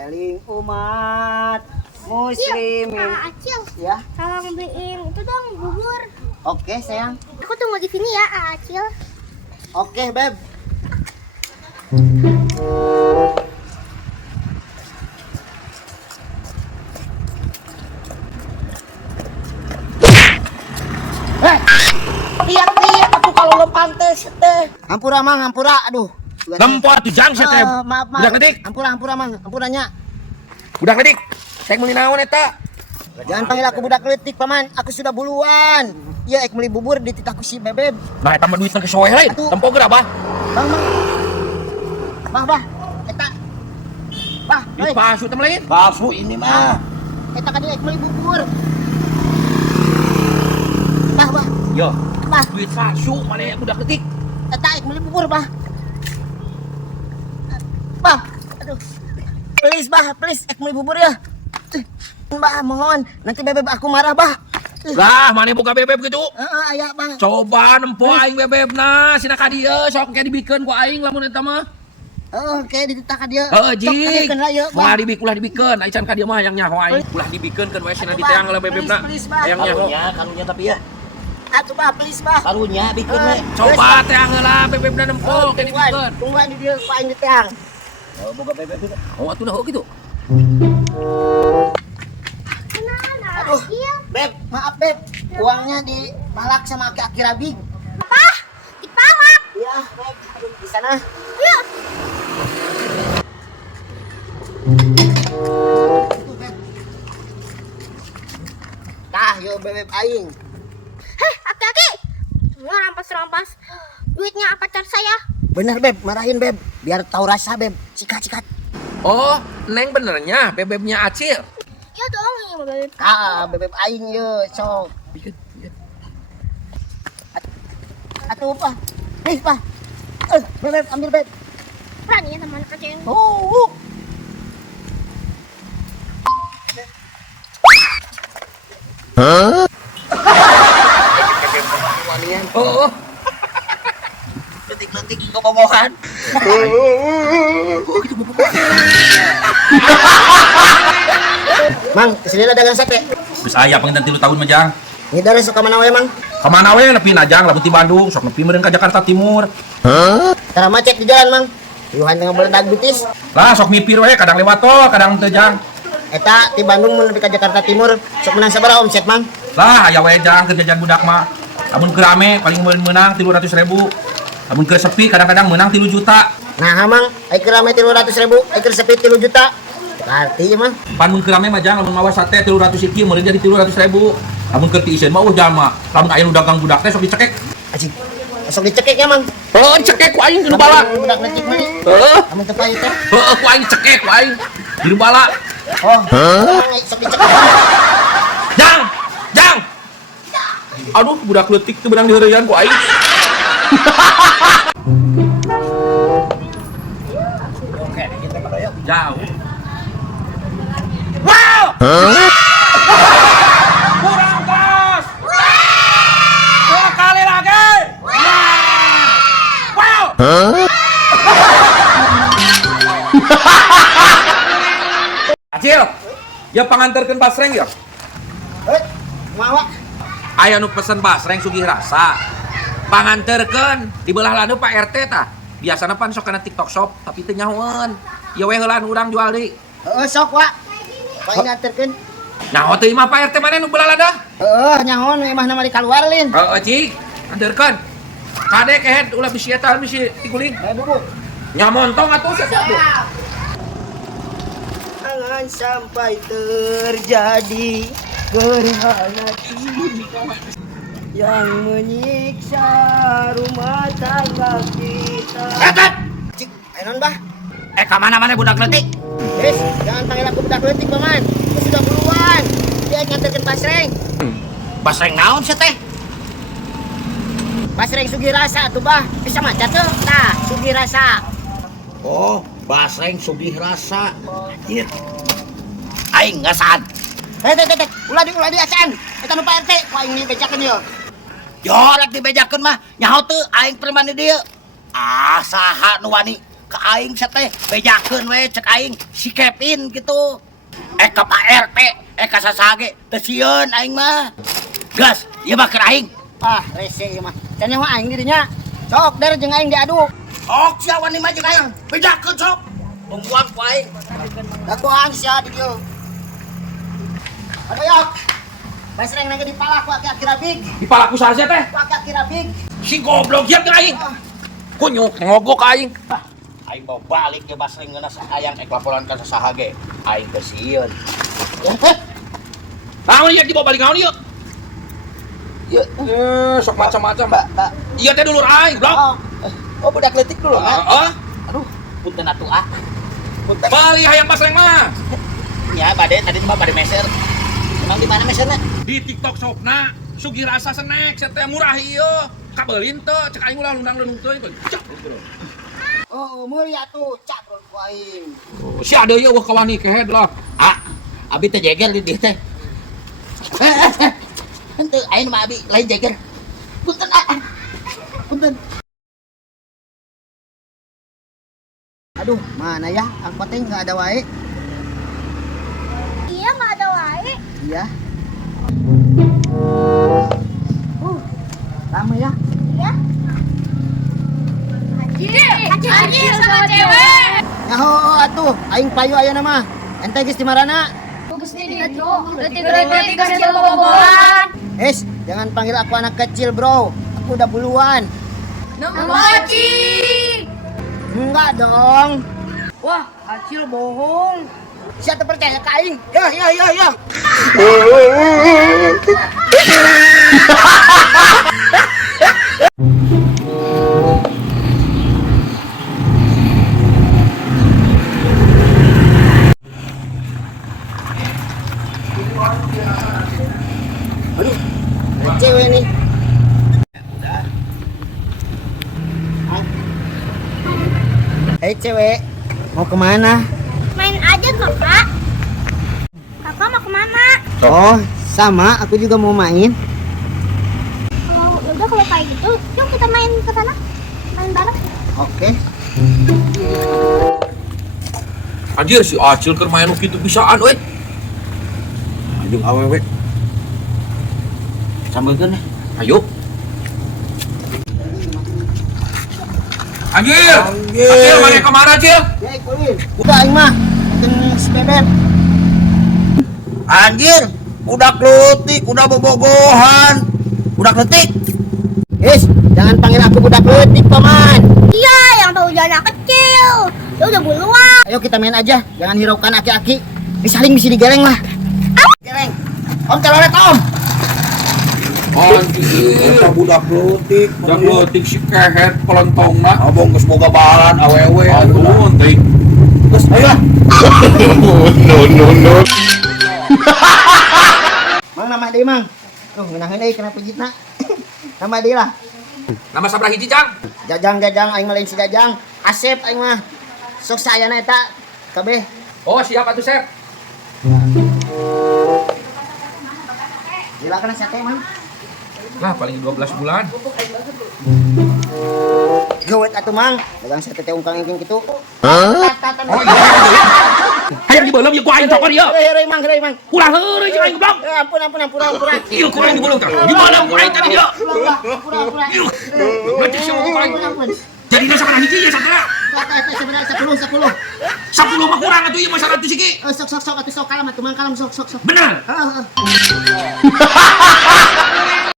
eling umat muslimin. Acil, Ya, tolong beliin itu dong bubur. oke sayang. Aku tunggu di sini ya, Acil. Oke beb. Tiap-tiap aku kalau lempang teh. Hampura mang, hampura. Aduh. Lempar tuh jang saya teh. Maaf, maaf. Budak ledik. Hampura mang, hampuranya. Budak ledik. Saya meuli naon eta? Jangan panggil aku budak letik, paman. Aku sudah buluan. Iya, ek beli bubur di titaku si bebeb. Nah, eta mah duitna ke soeh lain. Atuh. Tempo geura bah. Bang, bang. Bah. Eta. Bah, Ini palsu teh lain. Palsu ini mah. Eta kan ek beli bubur. Bah. Yo, Bah, duit palsu mana budak letik. eta ek beli bubur, bah. Bah, aduh. Please, ek beli bubur ya. Bah, mohon. Nanti bebeb aku marah, bah. Lah, mana buka bebeb gitu? Aya, bang. Coba nempo aing bebebna, sina ka dieu sok ke dibikeun ku aing lamun eta mah. Oke, dititaka dia. Heeh, Sok jing. kagekeun lah, yeuh, Ulah Bang. ulah dibikeun, ai can ka dieu mah hayang nyaho aing. Ulah dibikeun keun we sina diteang lah bebebna. Please, Bang. Hayang nyaho. Karunya tapi ya. Atuh, bah, please, bah. Karunya bikin we. Coba teang heula bebebna nempo ke Tungguan, dibikeun. tungguan di dia ku aing diteang. Oh, boga bebek juga. Oh, atuh nah gitu. Kenapa, Aduh. Acil? Beb, maaf, Beb. Uangnya dipalak sama aki-aki Rabing. Apa? Dipalak? Iya, Beb. Aduh, di sana. Yuk. Itu, Beb. Tah, yo bebeb aing. Heh, aki-aki. Semua rampas-rampas duitnya pacar saya. Bener, Beb. Marahin, Beb. Biar tahu rasa, Beb. Sikat. Oh, Neng benernya bebebnya Acil. Ya dong, ini mau beli. Bebeb aing yo, sok. Bikin. Atuh, Pak. Please, Pak. Bebeb, ambil, Beb. Berani ya sama anak kecil. Oh. Wanian. Oh, Letik-letik bobogohan. Mang, kesini lah dagang sate. geus aya panginten 3 tahun mah jang. Ini dari suka mana wae, Mang? Kemana we nepi najang lamun ti Bandung, sok nepi meureun ka Jakarta Timur. Tara macet di jalan, Mang. Yuhan tengah beledag bitis. Lah sok mipir we kadang lewat tol, kadang teu jang. Eta di Bandung mun nepi ka Jakarta Timur, sok menang sabaraha omset, Mang? Lah aya we jang keur jajan budak mah. Lamun keur rame paling meunang 300.000. Lamun keur sepi kadang-kadang meunang 3 juta. Nah, Mang, ai keur rame 300.000, ai keur sepi 3 juta. Arti ya, Mang. Pan mun keur rame mah jang lamun mawa sate 300 iki meureun jadi 300.000. Lamun keur ti iseun mah jalma. Lamun aya nu dagang budak teh sok dicekek. Anjing. Sok dicekek ya, Mang. Heuh dicekek ku aing di bala. Budak letik mah. Heuh. Amun teu pahit teh. Heuh ku aing cekek ku aing di bala. Oh. Sok dicekek. Jang. Aduh budak leutik teu beunang diheureuyan ku aing. Oke, kita pada yuk. Jauh. Kurang keras. Dua kali lagi. Wow. Acil, ya panganterkeun basreng ya. Mawa. Aya nu pesen basreng sugih rasa. Panganterkeun di belah lanu Pak RT tah. Biasana pan sok kana TikTok shop tapi teu nyahoeun. Ya we heulan urang jual deui. Heeh, sok, Wak. Paling nganterkeun. Nyaho teuing mah Pak RT mana nu belah lada? Nyahoan emah nama dikaluarlin. Heeh, cing. Anterkeun. Kade kehet ulah bisi eta bisi tiguling. Dulu. Nyamontong atuh sia tuh. Jangan sampai terjadi gerhana cinta yang menyiksa rumah tangga kita. Cik, ayo bah. Ka mana-mana budak letik. Guys, jangan panggil aku budak letik, Paman. Aku sudah puluhan. Dia nganterkeun basreng. Basreng naon sih teh? Basreng Sugih Rasa tuh, Bah. Bisa maca tuh. Tah, Sugih Rasa. Oh, basreng sugih rasa. Anjir. Aing ngasaan. Teh. Ulah di acan. Eta nu Pak RT, ku aing dibejakeun yo. Yo, rek dibejakeun mah nyaho teu aing preman di dieu. Ah, saha nu wani ke aing sa teh bejakeun we cek aing si Kevin gitu. Ka Pak RT, ka sasage teu sieun aing mah. Gas, ieu mah keur aing. Ah, rese ieu mah. Can nyawa aing dirinya. Sok der jeung aing diadu. Sok sia wani mah jeung aing. Bejakeun sok. Tungguan ku aing. Dagoan sia di dieu. Aduh yok. Basreng nage dipala ku aki-aki rabig. Dipalaku saja teh. Ku aki-aki rabig. Si goblok siap ke aing. Kunyuk ngogok aing. Aing mau balik ke basring geuna sayang laporan ka sasage. Aing teu sieun. Naon ieu dibawa balik naon ieu? Ieu Sok macam-macam. Iya teh dulur aing, blok. Oh, budak leutik dulu kan. Heeh. Aduh, punten atuh ah. Bali hayang basreng mah. Ya, tadi mah bade meser. Emang di mana mesernya? Di TikTok Shopna Sugi Rasa snack saya teh murah ieu. Kabeulin teu cek aing ulah lundang-lundung teuing. Cak. Oh, mulia tuh, cak ku aing. Si ada ieu wah kawan kehead lah. Ah, abi teh jeger di dieu teh. Henteu aing mah abi lain jeger. Punten ah. Punten. Aduh, mana ya? Angkot teh enggak ada wae. Iya nggak ada wae. Iya. Lama ya? Iya. Anjir sama cewek. Nyaho atuh, aing payu aya nama. Ente geus di marana? Es, jangan panggil aku anak kecil, Bro. Aku udah buluan. Enggak dong. Wah, Acil bohong. Siapa percaya ke aing? Ya. Aduh, ada cewek nih. Hei cewek, mau kemana? Main aja kakak. Kakak mau kemana? Oh, sama. Aku juga mau main. Kalau kayak gitu, yuk kita main ke sana. Main bareng. Oke. Anjir si Acil keur main kitu bisaan we. Anjing awewe. Sambelkeun ya. Ayo. Anjir. Acil mana kemana Acil? Ya, Kulin. Udah aing mah. Jeung si Bebek. Anjir, udah kletik, udah bobogohan. Udah kletik. Is, jangan panggil aku budak leutik, Paman. Iya, yang tahu jalan kecil. Lu udah buluan. Ayo kita main aja, jangan hiraukan aki-aki. Saling bisa digeleng lah. Geleng. Om teloret om. Anjir. Budak kletik. Dan leutik si kehead pelontongna. Abong geus boga balan awewe. Aduh, teuing. Geus ayo. No. Mang nama deui, Mang. Tuh, ngeunaheun deui kana pejitna. Nama deui lah. Nama sabaraha hiji, Jang? Jajang aing mah lain si Jajang. Asep aing mah. Sok sayana eta kabeh. Oh, siap atuh, Sep. Silakan sate, Mang. Lah paling 12 bulan. Geuweut atuh, Mang. Dagang sate teh ungkang engking kitu. Oh iya. Hayang dibeulem ya ku aing tokor ieu. Heureui, Mang. Ulah heureuy jeung aing goblok. Ampun. Ieu ku aing dibeulem tah. Dibeulem ku aing tadi dia. Pura. Berarti si ku aing. Ampun. Jadi na sakana hiji ya satria. Eta sebenarnya 10. 10 mah kurang atuh ieu mah 100 siki. Sok atuh sok kalam atuh Mang kalam sok. Bener. Heeh.